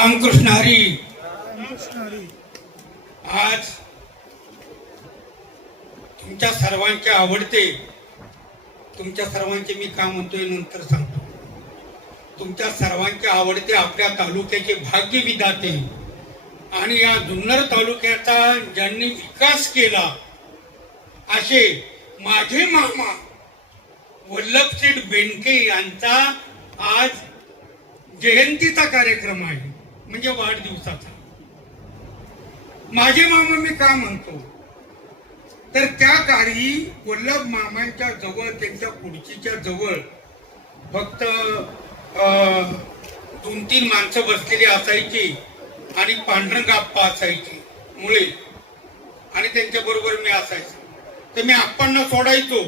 रामकृष्ण हरी. आज तुमच्या सर्वांचे आवडते, तुमच्या सर्वांचे मी का म्हणतोय नंतर सांगतो. तुमच्या सर्वांचे आवडते आपल्या तालुक्याचे भाग्य विधाते आणि या जुन्नर तालुक्याचा ज्यांनी विकास केला असे माझे मामा वल्लभसेठ बेनके यांचा आज जयंतीचा कार्यक्रम आहे, म्हणजे वाढदिवसाचा. माझे मामा मी का म्हणतो तर त्या काळी वल्लभ मामांच्या जवळ, त्यांच्या खुर्चीच्या जवळ फक्त 2-3 माणसं बसलेली असायची आणि पांढरंग आप्पा असायची मुळे, आणि त्यांच्या बरोबर मी असायचो. तर मी आप्पांना सोडायचो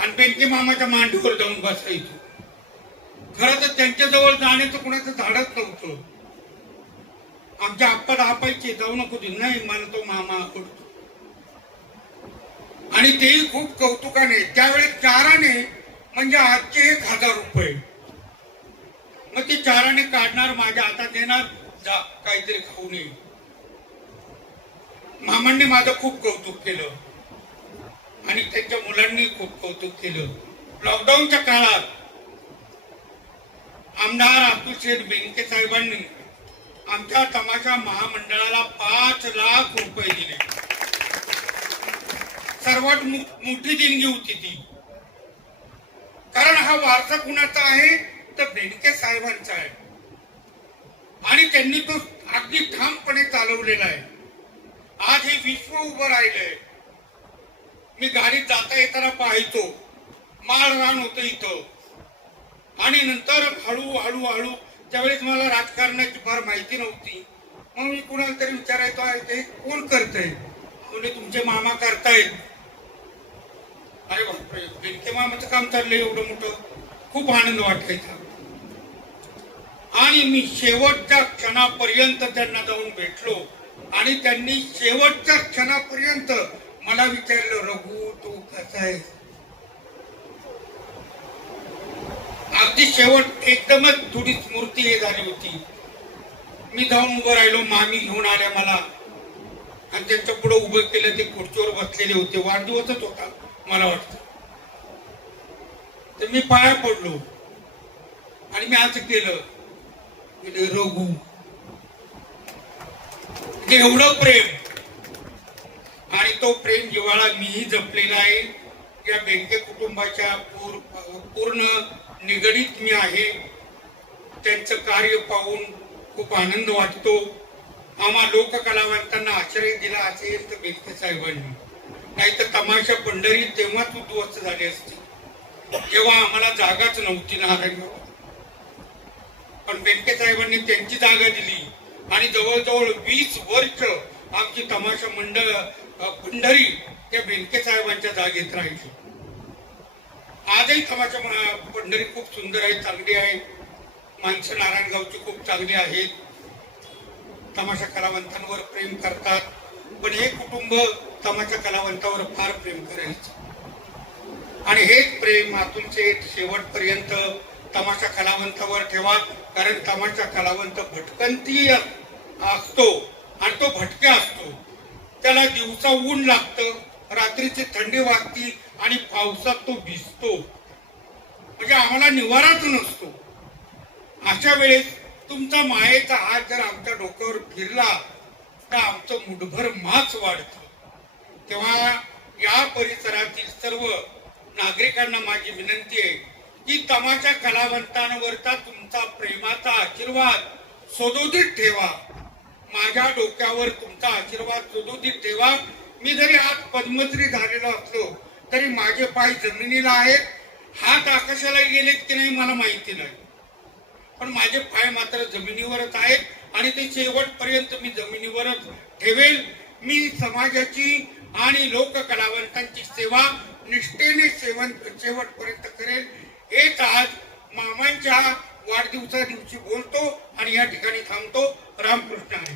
आणि बेनके मामाच्या मांडीवर जाऊन बसायचो. खरं तर त्यांच्या जवळ जाण्याचं कुणाचं धाडच नव्हतं. आमच्या आप्पा दापायचे, जाऊ नको ते, नाही मला तो मामा आवडतो. आणि तेही खूप कौतुकाने. त्यावेळेस चाराने म्हणजे आजचे 1000 रुपये. मग ते चाराने काढणार, माझ्या हातात देणार, जा काहीतरी खाऊ नये. मामांनी माझं खूप कौतुक केलं आणि त्यांच्या मुलांनी खूप कौतुक केलं. लॉकडाऊनच्या काळात आमदार अतुल शेठ बेनके साहेबांनी आमच्या तमाशा महामंडळाला 5 लाख रुपये दिले. सर्वात मोठी देणगी होती ती. कारण हा वारसा कुणाचा आहे तर बेनके साहेबांचा आहे आणि त्यांनी तो अगदी ठामपणे चालवलेला आहे. आज हे विश्व उभं राहिलंय. मी गाडीत जाता येताना पाहायचो, माळरान होतं इथं. आणि नंतर हळूहळू त्यावेळेस मला राजकारणाची फार माहिती नव्हती. मग मी कुणाला तरी विचारायचो, आहे ते कोण करतंय? म्हणजे तुमचे मामा करतायत. अरे बापरे, बेनके मामाचं काम चाललंय एवढं मोठं. खूप आनंद वाटायचा. आणि मी शेवटच्या क्षणापर्यंत त्यांना जाऊन भेटलो आणि त्यांनी शेवटच्या क्षणापर्यंत मला विचारलं, रघु तू कसा आहे? अगदी शेवट एकदमच थोडी स्मृती हे झाली होती. मी जाऊन उभं राहिलो, मामी घेऊन आल्या मला आणि त्यांच्या पुढे उभं केलं. ते खुर्चीवर बसलेले होते, वाढदिवसच होता मला वाटतं. तर मी पाया पडलो आणि मी असं केलं, रघु. एवढं प्रेम आणि तो प्रेम जिव्हाळा मीही जपलेला आहे. या बेनके कुटुंबाच्या पूर्ण निगडीत मी आहे. त्यांचं कार्य पाहून खूप आनंद वाटतो. आम्हा लोककलावंतांना आश्रय दिला असेल तर बेनके साहेबांनी, नाही तर तमाशा पंढरी तेव्हाच उद्ध्वस्त झाली असती, जेव्हा आम्हाला जागाच नव्हती नारायण. पण बेनके साहेबांनी त्यांची जागा दिली आणि जवळजवळ 20 वर्ष आमची तमाशा मंडळ पंढरी त्या बेनके साहेबांच्या जागेत राहिली. आजही तमाशा पंढरी खूप सुंदर आहे, चांगली आहे. माणसं नारायणगावची खूप चांगली आहेत. तमाशा कलावंतांवर प्रेम करतात. पण हे कुटुंब तमाशा कलावंतावर फार प्रेम करायचं आणि हेच प्रेम अतुल शेठ शेवटपर्यंत तमाशा कलावंतावर ठेवा. कारण तमाशा कलावंत भटकंती असतो आणि तो भटक्या असतो. त्याला दिवसा ऊन लागतं, रात्रीची थंडी वाजती आणि पावसात तो भिजतो. म्हणजे आम्हाला निवाराच नसतो. अशा वेळेस तुमचा मायेचा हात जर आमच्या डोक्यावर फिरला तर आमचं मुठभर माच वाढतं. तेव्हा या परिसरातील सर्व नागरिकांना माझी विनंती आहे की तमाशा कलावंतांवरचा तुमचा प्रेमाचा आशीर्वाद सदोदित ठेवा. माझ्या डोक्यावर तुमचा आशीर्वाद सदोदित ठेवा. मी जरी आज पद्मश्री झालेलो असलो तरी माझे पाय जमिनीला आहेत. हात आकाशाला गेलेत की नाही मला माहिती नाही, पण माझे पाय मात्र जमिनीवरच आहेत आणि ते शेवटपर्यंत मी जमिनीवरच ठेवेल. मी समाजाची आणि लोककलावंतांची सेवा निष्ठेने शेवटपर्यंत करेल. हेच आज मामांच्या वाढदिवसा दिवशी बोलतो आणि या ठिकाणी थांबतो. रामकृष्ण हरी.